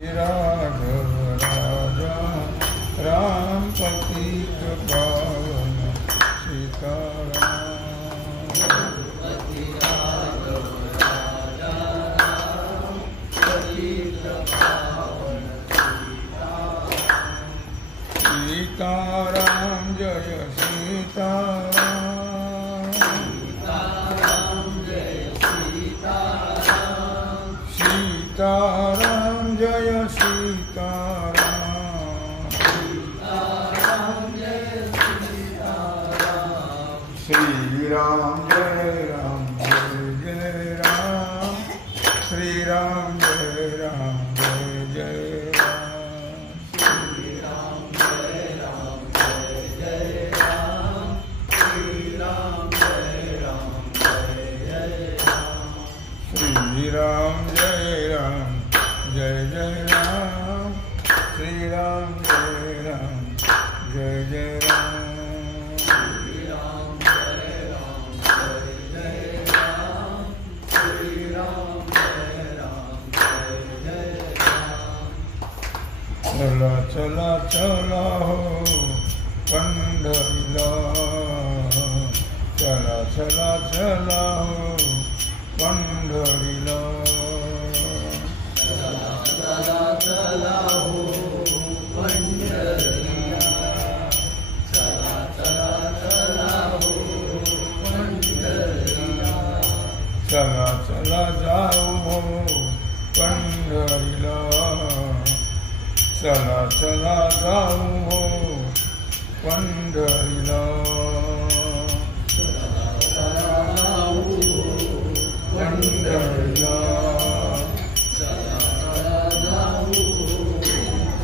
राघव राजा राम पतित पावन सीताराम। सीताराम जय सीताराम, सीताराम जय सीताराम, श्री राम जय राम जय जय राम, श्री राम जय राम जय जय राम, श्री राम जय राम जय जय राम, श्री राम जय राम जय जय राम, श्री राम जय राम जय जय राम, श्री राम जय राम जय जय राम, श्री राम जय राम जय जय राम, श्री राम जय राम जय जय राम। चला चला चला हो पंढरीला, चला चला चला हो पंढरीला, चला चला चला हो पंढरीला, चला चला चला हो पंढरीला, चला चला जाऊ हो पंढरीला, चला चला जाऊ हो पंढरीला, चला चला जाऊ हो पंढरीला, चला चला जाऊ हो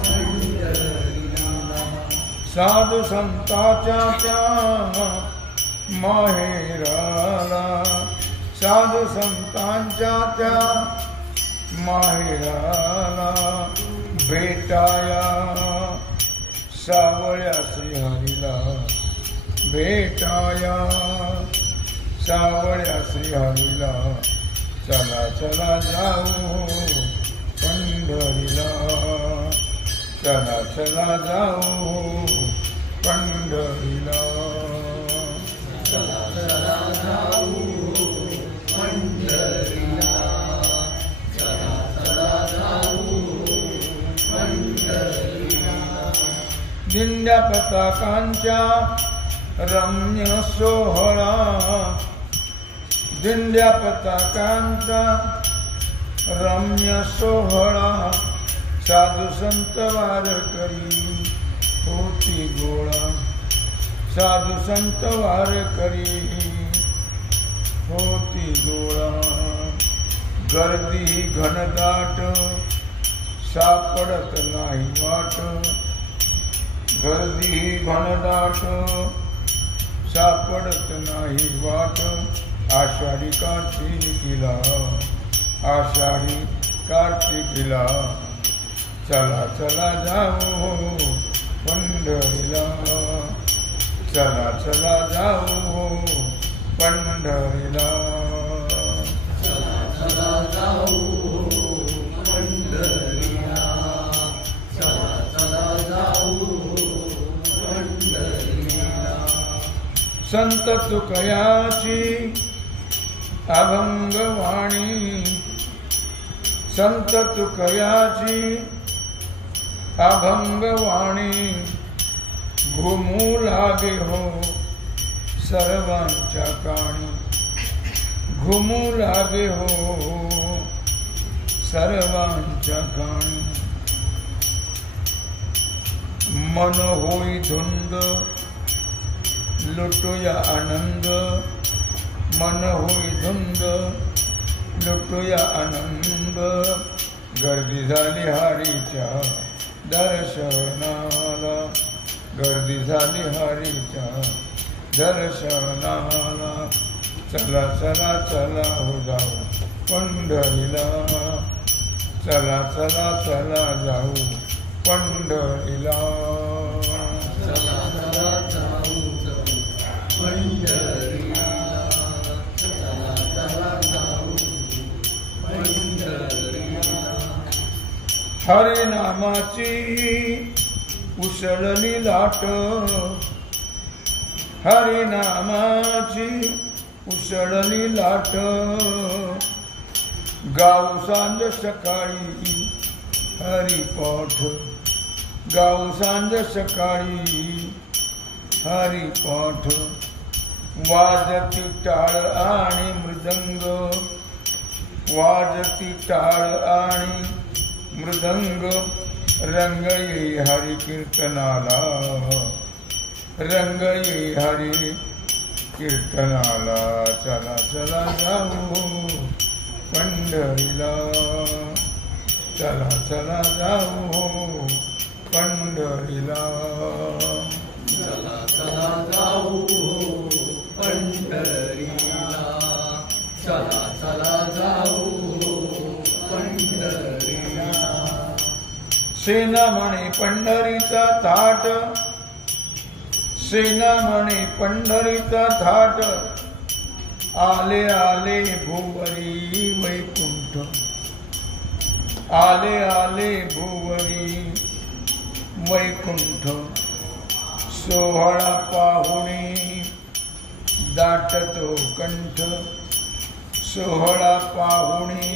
पंढरीला। साधू संतांच्या त्या माहेराला, साधू संतांच्या त्या माहेराला भेटाया सावळ्या श्रीहरीला, भेटाया सावळ्या श्रीहरीला, चला चला जाऊ पंढरीला, चला चला जाऊ पंढरीला, चला चला जाऊ पंढरीला, चला चला जाऊ पंढरीला। दिंड्या पताकांच्या रम्य सोहळा, दिंड्या पताकांचा रम्य सोहळा, साधू संत वारकरी होती गोळा, साधू संत वारकरी होती गोळा, गर्दी घनदाट सापडत नाही वाट, गर्दी घनदाट सापडत नाही वाट, आषाढी कार्तिकीला, आषाढी कार्तिकीला, चला चला जाऊ पंढरीला, चला चला जाऊ पंढरीला, चला चला जाऊ पंढरीला, चला चला जाऊ पंढरीला। संत तुकयाची अभंगवाणी, संत तुकयाची अभंगवाणी, घुमू लागे हो सर्वांच्या काणी, घुमू लागे हो सर्वांच्या काणी, मन होई धुंद लुटूया आनंद, मन होई धुंद लुटूया आनंद, गर्दी झाली हरीच्या दर्शनाला, गर्दी झाली हरीच्या दर्शनाला, चला चला चला हो जाऊ पंढरीला, चला चला चला जाऊ पंढरीला, चला चला जाऊ पंढरीला, चला चला जाऊ पंढरीला। हरिनामाची उसळली लाट, हरिनामाची उसळली लाट, गाव सांज सकाळी हरिपाठ, गाव सांज सकाळी हरिपाठ, वाजती टाळ आणि मृदंग, वाजती टाळ आणि मृदंग, रंग ये हरि कीर्तनाला, रंग ये हरि कीर्तनाला, चला चला जाऊ पंढरीला, चला चला जाऊ पंढरीला, चला चला जाऊ पंढरीला, चला चला जाऊ पंढरीला. सेना म्हणे पंढरीचा थाट, सेना म्हणे पंढरीचा थाट, आले आले भुवरी वैकुंठ, आले आले भुवरी वैकुंठ, सोहळा पाहुणे दाटतो कंठ, सोहळा पाहुणे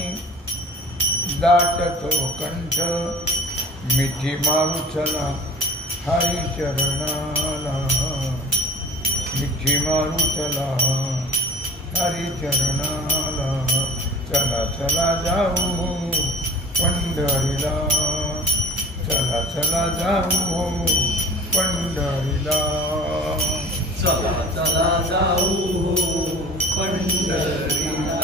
दाटतो कंठ, मिठी मारू चला हरी चरणाला, मिठी मारू चला हरी चरणाला, चला चला जाऊ पंढरीला, चला चला जाऊ पंढरीला, चला चला जाऊ पंढरीला,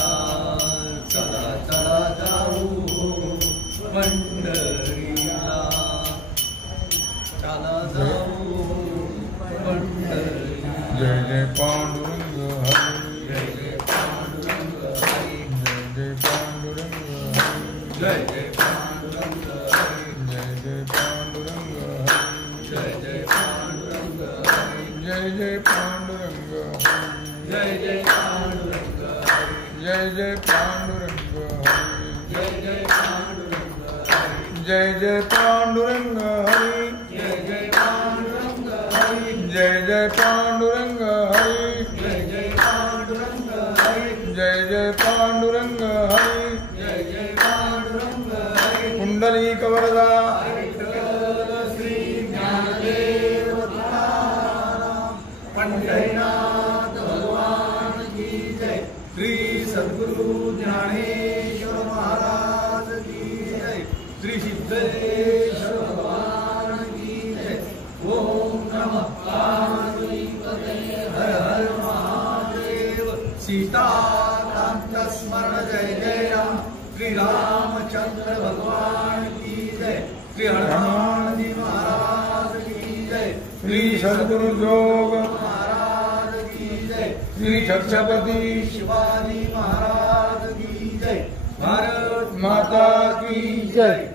चला चला जाऊ पंढरीला, चला जाऊ पंढरीला. जय जय पांडुरंग हरी, जय जय पांडुरंग हरी, जय जय पांडुरंग हरी, जय जय पांडुरंग हरी, जय जय पांडुरंग हरी, जय जय पांडुरंग हरी, जय जय पांडुरंग हरी, जय जय पांडुरंग हरी, जय जय पांडुरंग हरी, जय जय पांडुरंग हरी, जय जय पांडुरंग हरी, जय जय पांडुरंग हरी, जय जय पांडुरंग हरी, जय जय पांडुरंग हरी, जय जय पांडुरंग हरी, जय जय पांडुरंग हरी. पुंडलिक वरदा विठ्ठल श्री ज्ञानदेव तुकाराम, पंढरीनाथ भगवान की जय. श्री सद्गुरु ज्ञानेश्वर महाराज की जय. श्री सिद्धेश्वर भगवान की जय. ओम नमः पार्वतीपते, हर हर महादेव. सीताकांत स्मरण जय जय राम. श्री रामचंद्र भगवान की जय. श्री हनुमान जी महाराज की जय. श्री सद्गुरु जोग महाराज की जय. श्री छत्रपति शिवाजी महाराज की जय. भारत माता की जय.